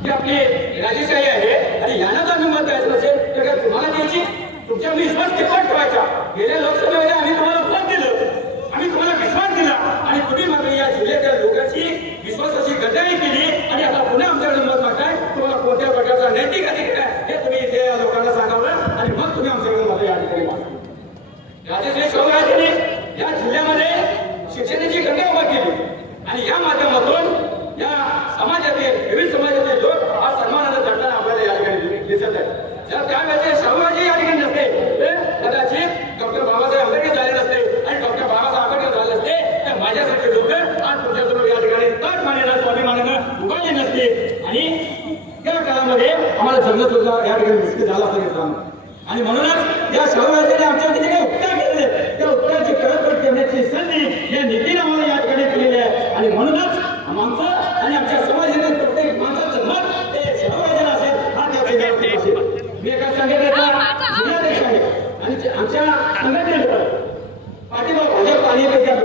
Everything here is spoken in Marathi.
ही आपली राजेशाही आहे आणि यांना जर मत द्यायचं असेल तर काय तुम्हाला द्यायची? तुमच्या विश्वास कितपत ठेवायचा. गेल्या लोकसभेमध्ये आम्ही तुम्हाला मत दिलं. आम्ही तुम्हाला विश्वास दिला. आणि तुम्ही मात्र या जिल्ह्यातल्या लोकांची विश्वासाची गद्दारी केली. आणि आता पुन्हा आमच्याकडे मत मागताय. तुम्हाला कोणत्या प्रकारचा नैतिक अधिकार आहे हे तुम्ही इथे या लोकांना सांगावं. आणि मग तुम्ही आमच्याकडे मत या ठिकाणी मागतो राजेश्री शोभराजांनी या जिल्ह्यामध्ये शिक्षणाची गंगा उभा केली आणि या माध्यमातून या समाजातील विविध समाजातील लोक हा सन्मानानं जगताना आपल्याला या जर या ठिकाणी नसते तर कदाचित डॉक्टर बाबासाहेब आंबेडकर झाले नसते आणि डॉक्टर बाबासाहेब आंबेडकर झाले असते तर माझ्यासारखे लोक आज तुमच्यासमोर या ठिकाणी तट मानेला स्वाभिमानानं उभारले नसते. आणि त्या काळामध्ये आम्हाला जगणं सुद्धा या ठिकाणी मुश्किल झालं असं आणि म्हणूनच या शाहूराजांनी आमच्या जे काही उपकार केलेले त्या उपकाराची परतफेड करण्याची संधी या नीतीने आम्हाला या ठिकाणी केलेली आहे. आणि म्हणूनच आमचं आणि आमच्या समाजाने प्रत्येक माणसाचं मत हे शाहूराजांना असेल हा त्या ठिकाणी असेल मी एका संघटनेचा जिल्हाध्यक्ष आहे आणि